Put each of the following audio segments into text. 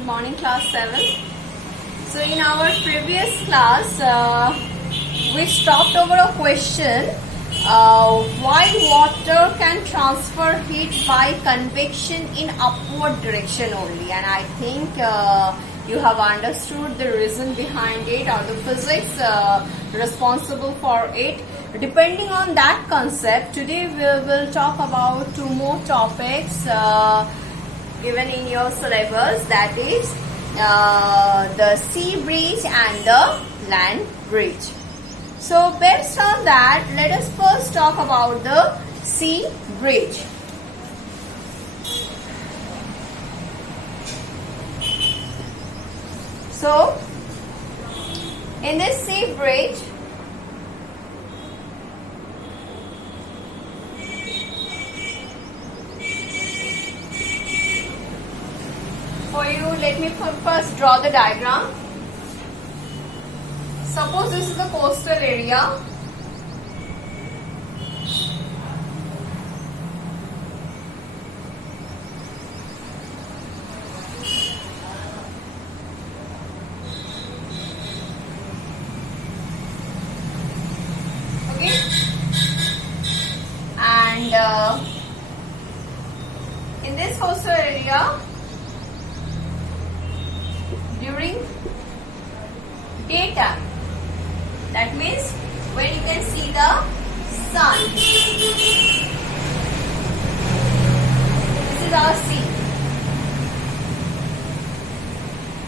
Good morning, class 7. So in our previous class, we stopped over a question, why water can transfer heat by convection in upward direction only. And I think you have understood the reason behind it or the physics responsible for it. Depending on that concept, today we will talk about two more topics given in your syllabus, that is the sea bridge and the land bridge. So based on that, let us first talk about the sea bridge. So in this sea bridge, for you, let me first draw the diagram. Suppose this is a coastal area. Okay. And in this coastal area, during daytime, that means when you can see the sun, this is our sea.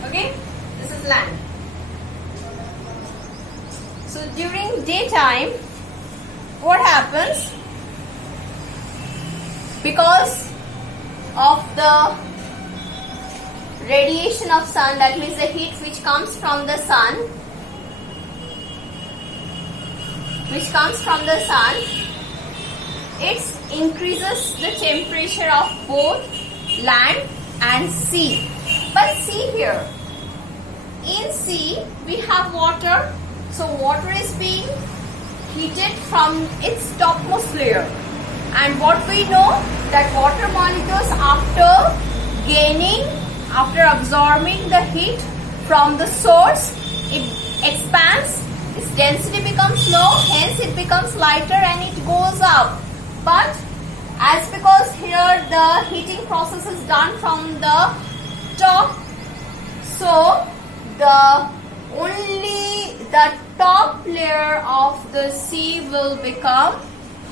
Okay, this is land. So during daytime, what happens? Because of the radiation of sun, that means the heat which comes from the sun, it increases the temperature of both land and sea. But see here, in sea we have water, so water is being heated from its topmost layer, and what we know that water molecules after absorbing the heat from the source, it expands, its density becomes low, hence it becomes lighter and it goes up. But as because here the heating process is done from the top, so only the top layer of the sea will become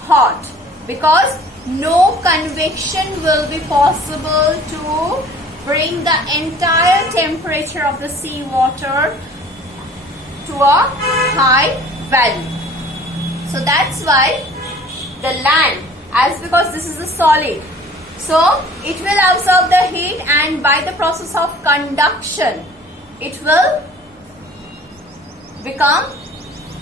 hot, because no convection will be possible to bring the entire temperature of the sea water to a high value. So that's why the land, as because this is a solid, so it will absorb the heat, and by the process of conduction it will become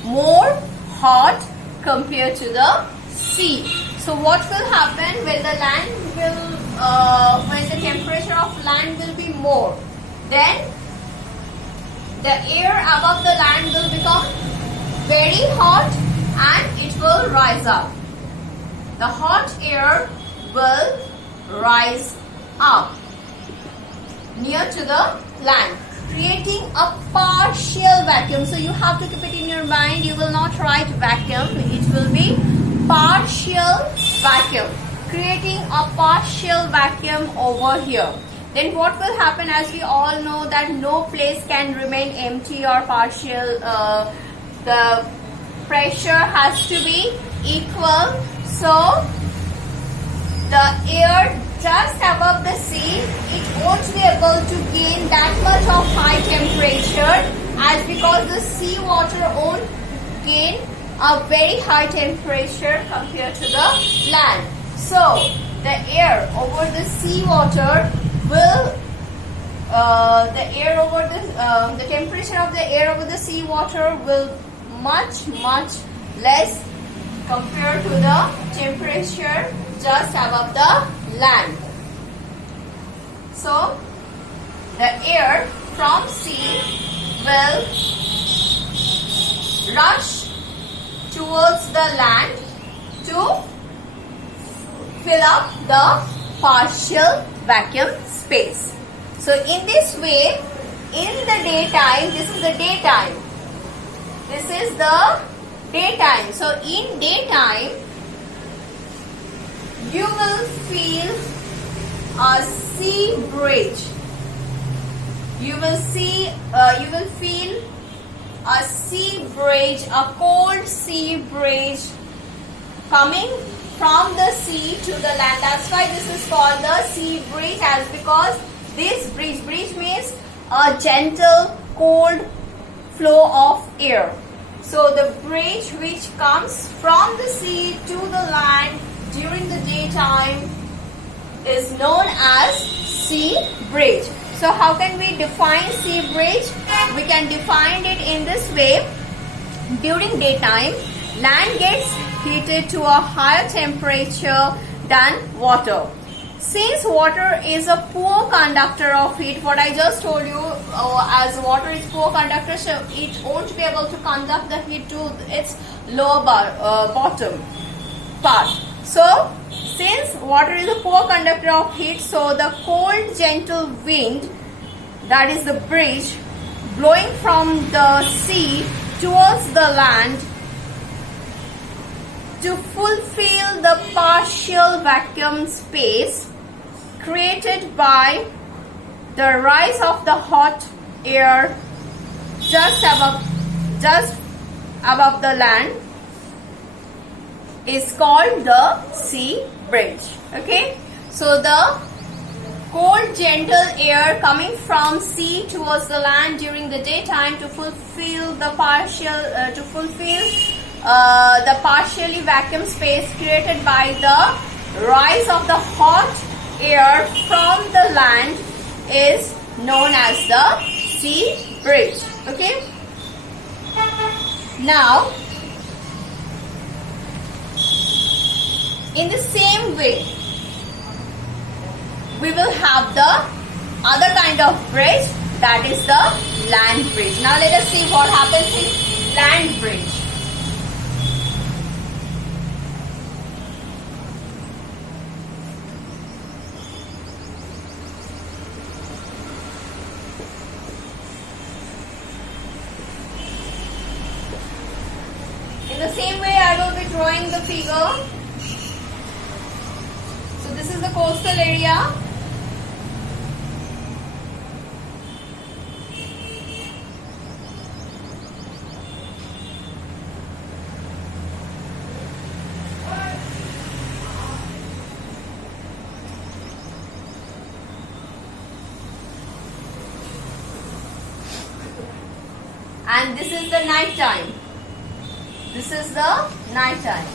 more hot compared to the sea. So what will happen when the land will when the temperature of land will be more, then the air above the land will become very hot and it will rise up. The hot air will rise up near to the land, creating a partial vacuum. So you have to keep it in your mind, you will not write vacuum, it will be partial vacuum, creating a partial vacuum over here. Then what will happen, as we all know that no place can remain empty or partial, the pressure has to be equal, so the air just above the sea, it won't be able to gain that much of high temperature, as because the sea water won't gain a very high temperature compared to the land. So the air over the sea water will the temperature of the air over the sea water will much less compared to the temperature just above the land. So the air from sea will rush towards the land to fill up the partial vacuum space. So in this way, in the daytime, this is the daytime. This is the daytime. So in daytime, you will feel a sea breeze. You will feel a sea breeze, a cold sea breeze coming from the sea to the land. That's why this is called the sea breeze, as because this breeze means a gentle cold flow of air. So the breeze which comes from the sea to the land during the daytime is known as sea breeze. So how can we define sea breeze? We can define it in this way. During daytime, land gets heated to a higher temperature than water. Since water is a poor conductor of heat, what I just told you, as water is poor conductor, so it won't be able to conduct the heat to its lower bottom part. So since water is a poor conductor of heat, so the cold gentle wind, that is the breeze, blowing from the sea towards the land to fulfill the partial vacuum space created by the rise of the hot air just above the land is called the sea breeze. Okay, so the cold gentle air coming from sea towards the land during the daytime to fulfill the partially vacuum space created by the rise of the hot air from the land is known as the sea breeze. Okay, now in the same way, we will have the other kind of breeze, that is the land breeze. Now let us see what happens in land breeze. In the same way, I will be drawing the figure. So this is the coastal area. And this is the night time. This is the night time.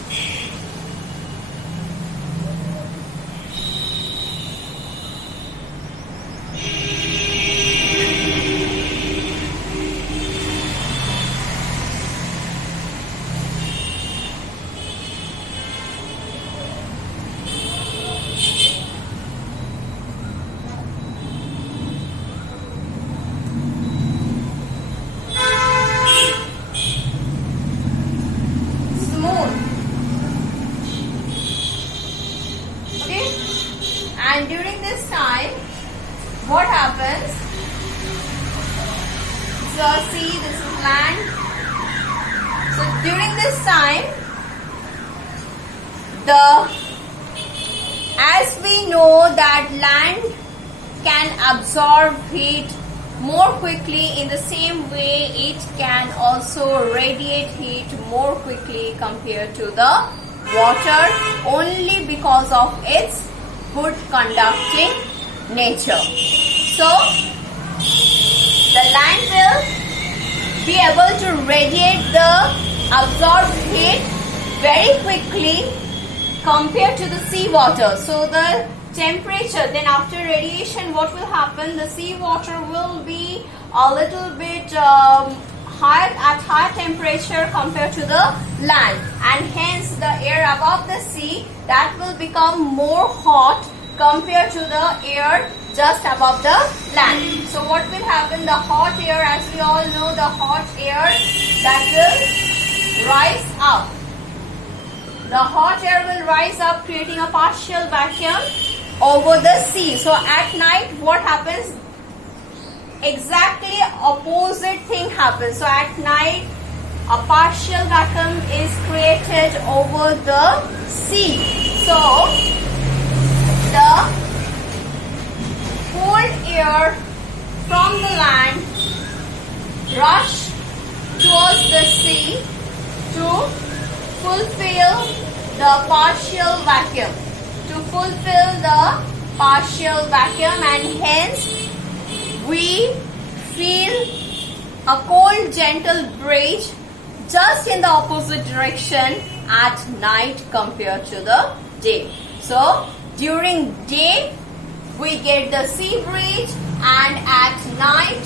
And during this time, what happens? So see, this is land. So during this time, as we know that land can absorb heat more quickly, in the same way it can also radiate heat more quickly compared to the water, only because of its good conducting nature. So the land will be able to radiate the absorbed heat very quickly compared to the seawater. So the temperature, then after radiation, what will happen? The seawater will be a little bit higher temperature compared to the land, and hence the air above the sea, that will become more hot compared to the air just above the land. So what will happen? The hot air, as we all know, the hot air that will rise up. The hot air will rise up, creating a partial vacuum over the sea. So at night, what happens? exactly opposite thing happens. So at night, a partial vacuum is created over the sea. So the cold air from the land rush towards the sea to fulfill the partial vacuum. And hence we feel a cold gentle breeze just in the opposite direction at night compared to the day. So during day we get the sea breeze, and at night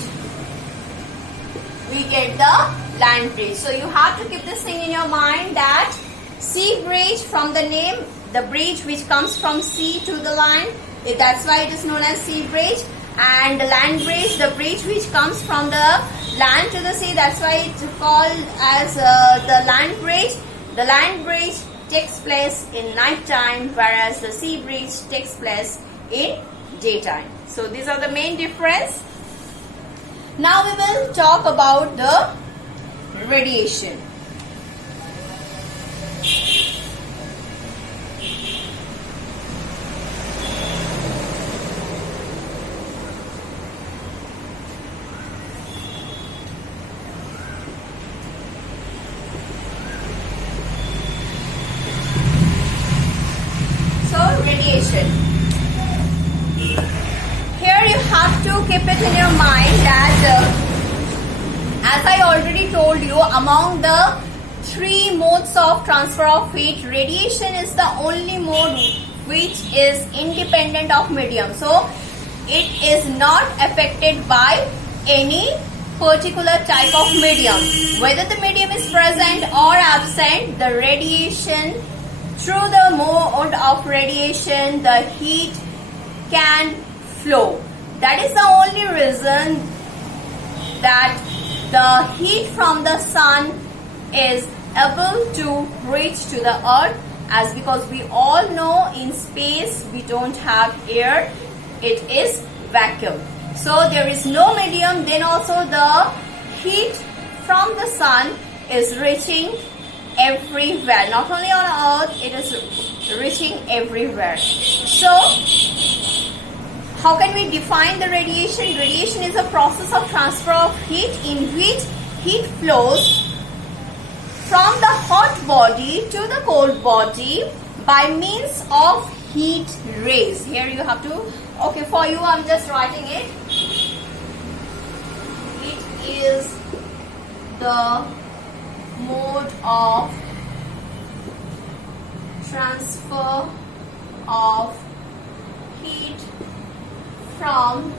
we get the land breeze. So you have to keep this thing in your mind that sea breeze, from the name, the breeze which comes from sea to the land, that's why it is known as sea breeze. And the land breeze, the breeze which comes from the land to the sea, that's why it's called as the land breeze. The land breeze takes place in night time, whereas the sea breeze takes place in daytime. So these are the main difference. Now we will talk about the radiation. Radiation. Here you have to keep it in your mind that as I already told you, among the three modes of transfer of heat, radiation is the only mode which is independent of medium. So it is not affected by any particular type of medium. Whether the medium is present or absent, the radiation, through the mode of radiation, the heat can flow. That is the only reason that the heat from the sun is able to reach to the earth, as because we all know in space we don't have air, it is vacuum. So there is no medium, then also the heat from the sun is reaching everywhere. Not only on earth, it is reaching everywhere. So how can we define the radiation? Radiation is a process of transfer of heat in which heat flows from the hot body to the cold body by means of heat rays. Here you have to, okay, for you I'm just writing it. It is the mode of transfer of heat from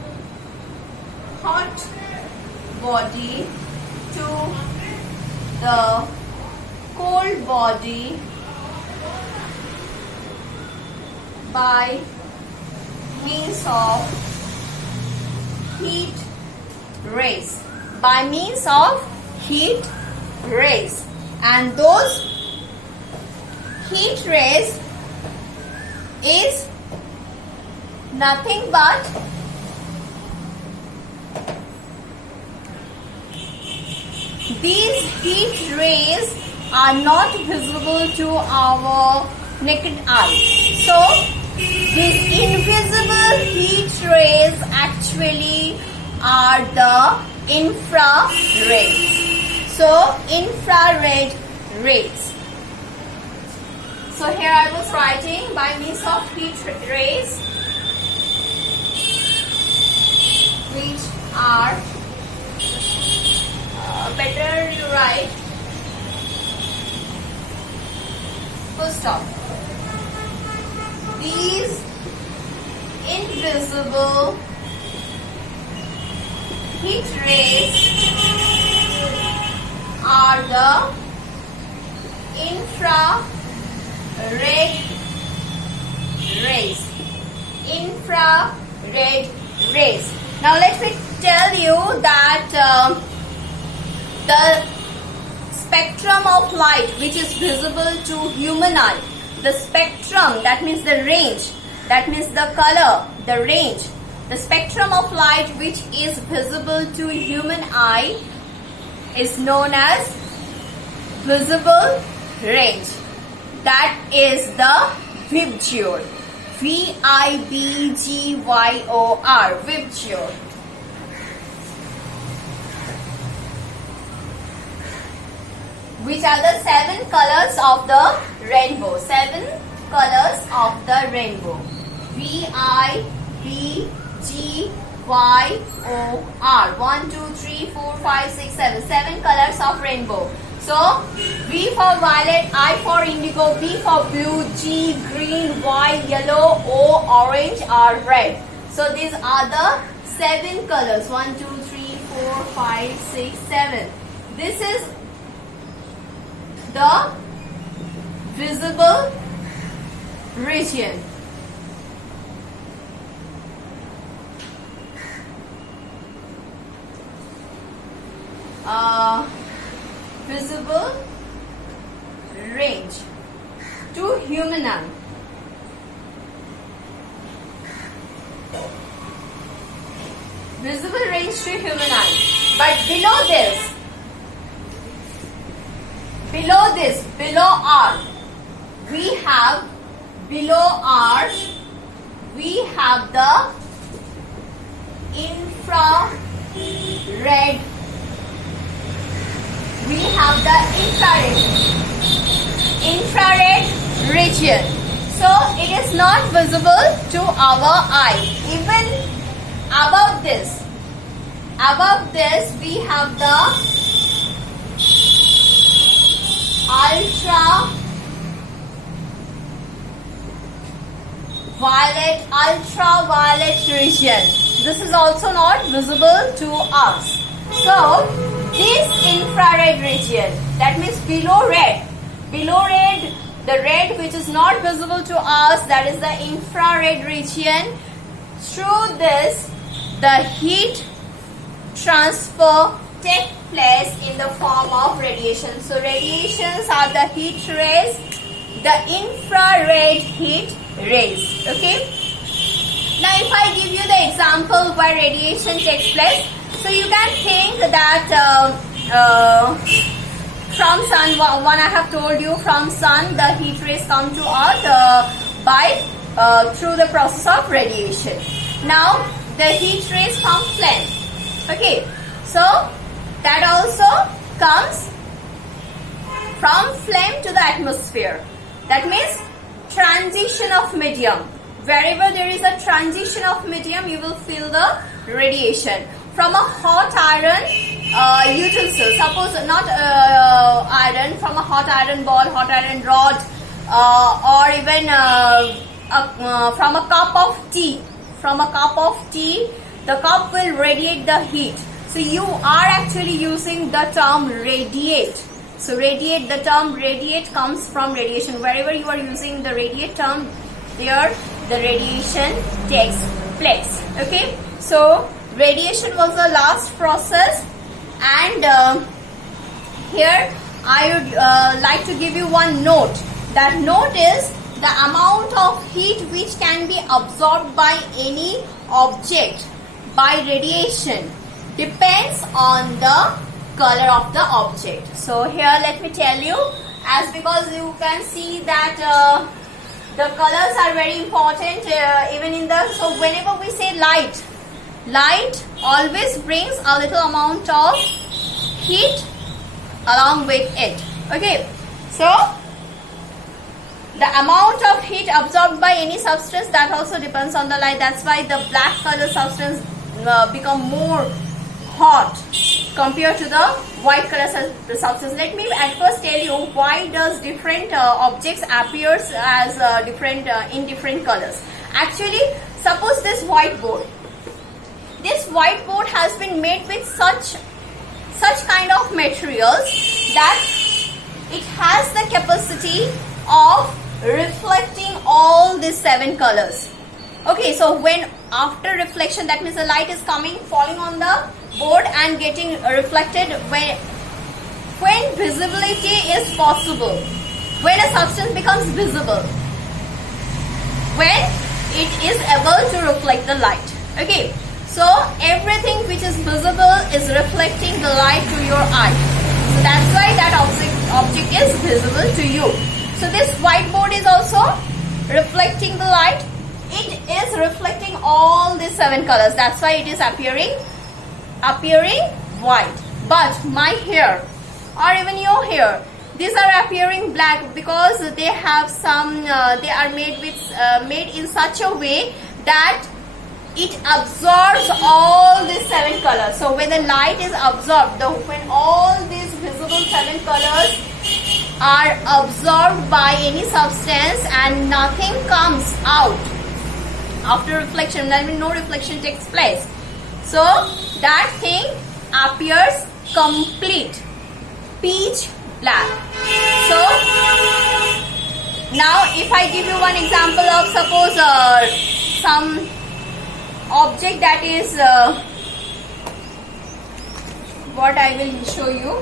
hot body to the cold body by means of heat rays. By means of heat rays. And those heat rays is nothing but these heat rays are not visible to our naked eye. So these invisible heat rays actually are the infrared. So infrared rays. So here I was writing by means of heat rays, which are better you write full stop. These invisible heat rays are the infrared rays. Infrared rays. Now let me tell you that the spectrum of light which is visible to human eye, the spectrum, that means the range, that means the color, the range The spectrum of light which is visible to human eye is known as visible range. That is the VIBGYOR. VIBGYOR. VIBGYOR. Which are the 7 colors of the rainbow? 7 colors of the rainbow. VIBGYOR. 1, 2, 3, 4, 5, 6, 7. 7 colors of rainbow. So, V for violet, I for indigo, B for blue, G green, Y yellow, O orange, R red. So, these are the 7 colors. 1, 2, 3, 4, 5, 6, 7. This is the visible region. Visible range to human eye. Visible range to human eye. But below R, we have the infrared. We have the infrared region. So it is not visible to our eye. Even above this we have the ultraviolet region. This is also not visible to us. So this infrared region, that means below red, the red which is not visible to us, that is the infrared region. Through this, the heat transfer takes place in the form of radiation. So radiations are the heat rays, the infrared heat rays. Okay. Now if I give you the example where radiation takes place, so you can think that from sun, one I have told you, from sun the heat rays come to earth through the process of radiation. Now the heat rays from flame. Okay, so that also comes from flame to the atmosphere. That means transition of medium. Wherever there is a transition of medium, you will feel the radiation. From a hot iron utensil, suppose not iron, from a hot iron ball, hot iron rod, or even from a cup of tea. From a cup of tea, the cup will radiate the heat. So you are actually using the term radiate. So radiate, the term radiate comes from radiation. Wherever you are using the radiate term, there the radiation takes place. Okay, so radiation was the last process, and here I would like to give you one note. That note is the amount of heat which can be absorbed by any object by radiation depends on the color of the object. So here let me tell you, as because you can see that the colors are very important even in the, so whenever we say light always brings a little amount of heat along with it. Okay, so the amount of heat absorbed by any substance, that also depends on the light. That's why the black color substance become more hot compared to the white color substance. Let me at first tell you why does different objects appears as different in different colors. Actually, suppose this whiteboard. This whiteboard has been made with such kind of materials that it has the capacity of reflecting all these 7 colors. Okay, so when after reflection, that means the light is coming, falling on the board and getting reflected, when visibility is possible, when a substance becomes visible, when it is able to reflect the light. Okay, so everything which is visible is reflecting the light to your eye. So that's why that object is visible to you. So this whiteboard is also reflecting the light. It is reflecting all these 7 colors. That's why it is appearing white. But my hair or even your hair, these are appearing black because they have some. They are made in such a way that it absorbs all these 7 colors. So when the light is absorbed, when all these visible 7 colors are absorbed by any substance and nothing comes out after reflection, that means no reflection takes place. So that thing appears complete pitch black. So now if I give you one example of suppose some object that is what I will show you.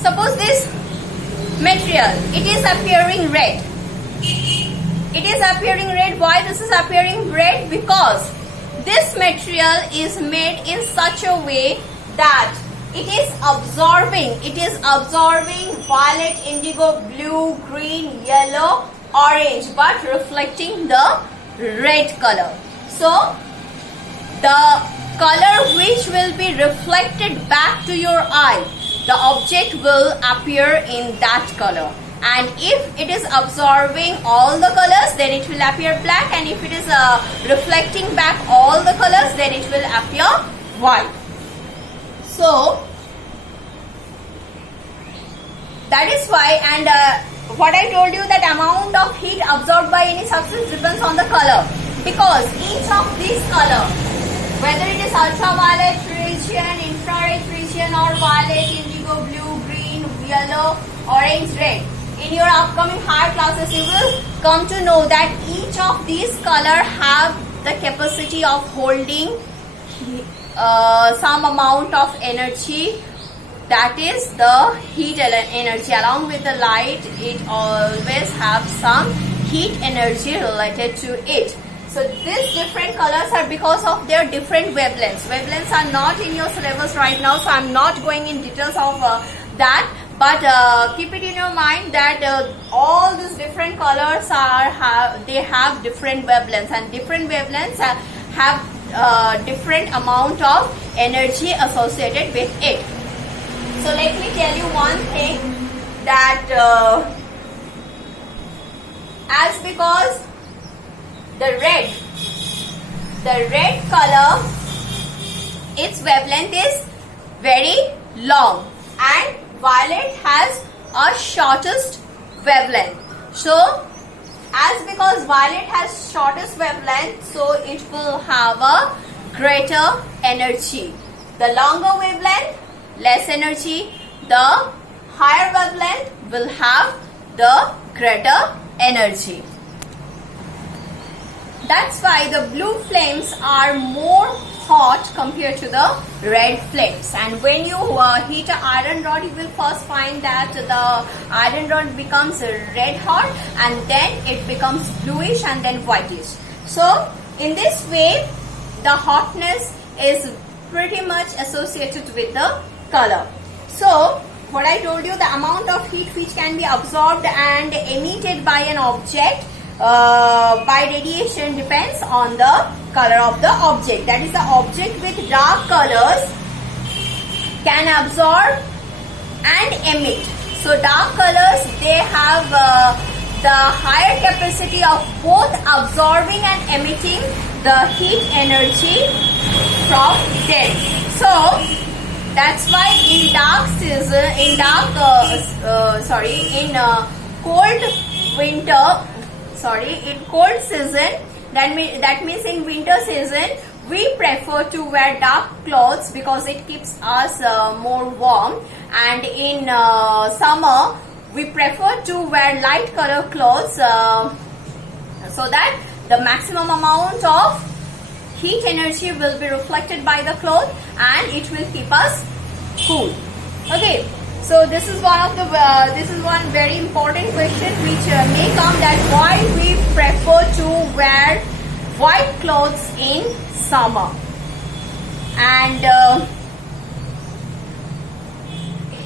Suppose this material, it is appearing red. It is appearing red. Why this is appearing red? Because this material is made in such a way that it is absorbing violet, indigo, blue, green, yellow, orange, but reflecting the red color. So the color which will be reflected back to your eye, the object will appear in that color. And if it is absorbing all the colors, then it will appear black, and if it is reflecting back all the colors, then it will appear white. So that is why, and what I told you, that amount of heat absorbed by any substance depends on the color, because each of these color, whether it is ultraviolet region, infrared region, or violet, indigo, blue, green, yellow, orange, red, in your upcoming higher classes you will come to know that each of these color have the capacity of holding some amount of energy, that is the heat energy. Along with the light, it always have some heat energy related to it. So these different colors are because of their different wavelengths. Wavelengths are not in your syllabus right now, so I'm not going in details of that. But keep it in your mind that all these different colors they have different wavelengths, and different wavelengths have different amount of energy associated with it. So let me tell you one thing, that as because the red color, its wavelength is very long, and violet has a shortest wavelength. So as because violet has shortest wavelength, so it will have a greater energy. The longer wavelength, less energy. The higher wavelength will have the greater energy. That's why the blue flames are more hot compared to the red flames. And when you heat an iron rod, you will first find that the iron rod becomes red hot, and then it becomes bluish and then whitish. So in this way, the hotness is pretty much associated with the color. So what I told you, the amount of heat which can be absorbed and emitted by an object by radiation depends on the color of the object. That is, the object with dark colors can absorb and emit. So dark colors, they have the higher capacity of both absorbing and emitting the heat energy from them. So that's why in dark season, in cold season, that means in winter season, we prefer to wear dark clothes because it keeps us more warm, and in summer we prefer to wear light color clothes so that the maximum amount of heat energy will be reflected by the cloth and it will keep us cool. Okay, so this is one of the this is one very important question which may come, that why we prefer to wear white clothes in summer. And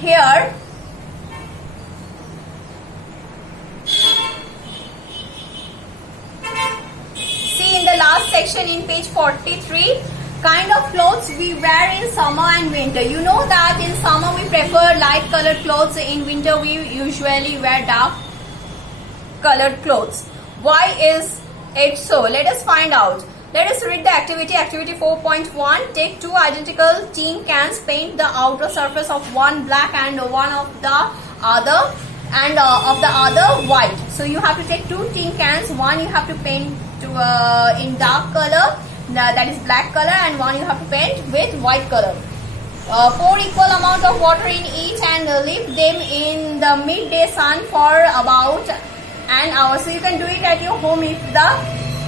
here see in the last section in page 43, kind of clothes we wear in summer and winter. You know that in summer we prefer light colored clothes, in winter we usually wear dark colored clothes. Why is it so? Let us find out. Let us read the activity. Activity 4.1. Take two identical tin cans, paint the outer surface of one black and one of the other white. So you have to take two tin cans. One you have to paint in dark color, that is black color, and one you have to paint with white color. Pour equal amount of water in each and leave them in the midday sun for about an hour. So you can do it at your home if the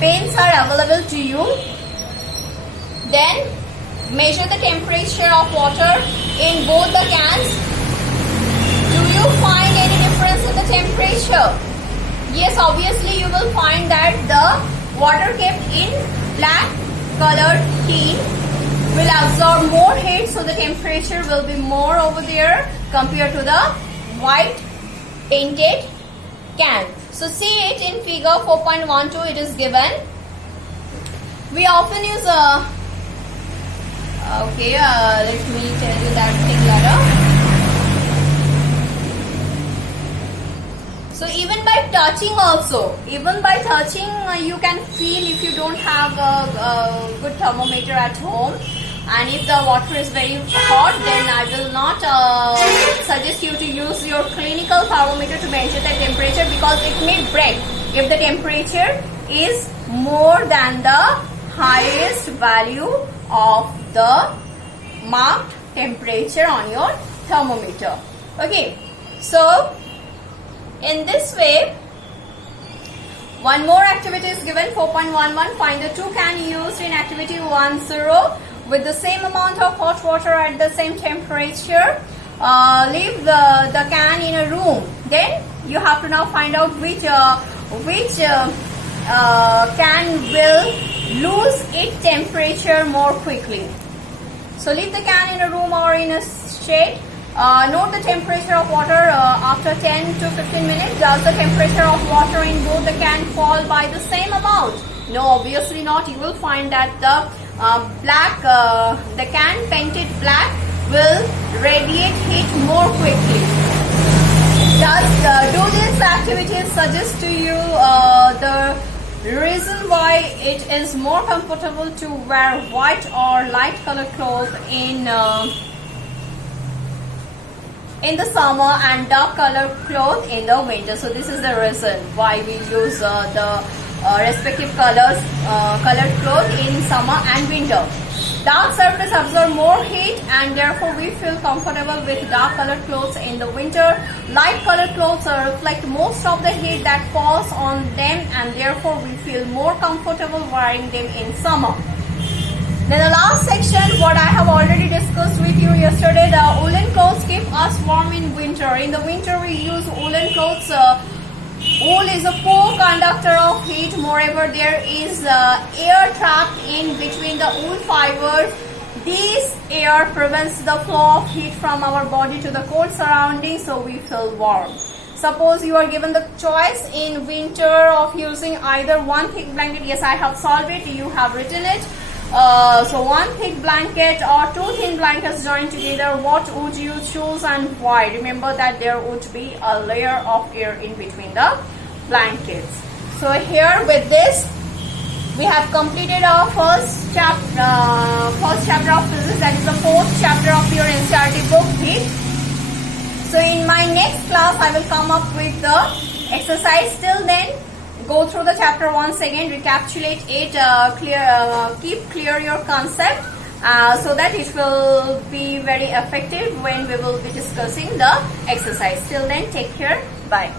paints are available to you. Then measure the temperature of water in both the cans. Do you find any difference in the temperature? Yes, obviously you will find that the water kept in black colored tin will absorb more heat, so the temperature will be more over there compared to the white painted can. So see it in figure 4.12, it is given. We often use let me tell you that thing later. So even by touching also, you can feel if you don't have a good thermometer at home. And if the water is very hot, then I will not suggest you to use your clinical thermometer to measure the temperature, because it may break if the temperature is more than the highest value of the marked temperature on your thermometer. Okay, so in this way, one more activity is given, 4.11. Find the two cans used in activity 10 with the same amount of hot water at the same temperature. Leave the can in a room. Then you have to now find out which can will lose its temperature more quickly. So leave the can in a room or in a shade. Note the temperature of water after 10 to 15 minutes. Does the temperature of water in both the can fall by the same amount? No, obviously not. You will find that the the can painted black will radiate heat more quickly. Do these activities suggest to you the reason why it is more comfortable to wear white or light colored clothes in the summer and dark colored clothes in the winter? So this is the reason why we use the respective colored clothes in summer and winter. Dark surface absorb more heat and therefore we feel comfortable with dark colored clothes in the winter. Light colored clothes reflect most of the heat that falls on them and therefore we feel more comfortable wearing them in summer. Then the last section, what I have already discussed with you yesterday, the woolen clothes keep us warm in winter. In the winter we use woolen clothes. Wool is a poor conductor of heat. Moreover, there is air trapped in between the wool fibers. This air prevents the flow of heat from our body to the cold surroundings, so we feel warm. Suppose you are given the choice in winter of using either one thick blanket. Yes, I have solved it. You have written it. So one thick blanket or two thin blankets joined together, what would you choose and why? Remember that there would be a layer of air in between the blankets. So here with this, we have completed our first chapter of physics, that is the fourth chapter of your NCERT book, heat. So in my next class, I will come up with the exercise. Till then, go through the chapter once again, recapitulate it, keep clear your concept so that it will be very effective when we will be discussing the exercise. Till then, take care. Bye.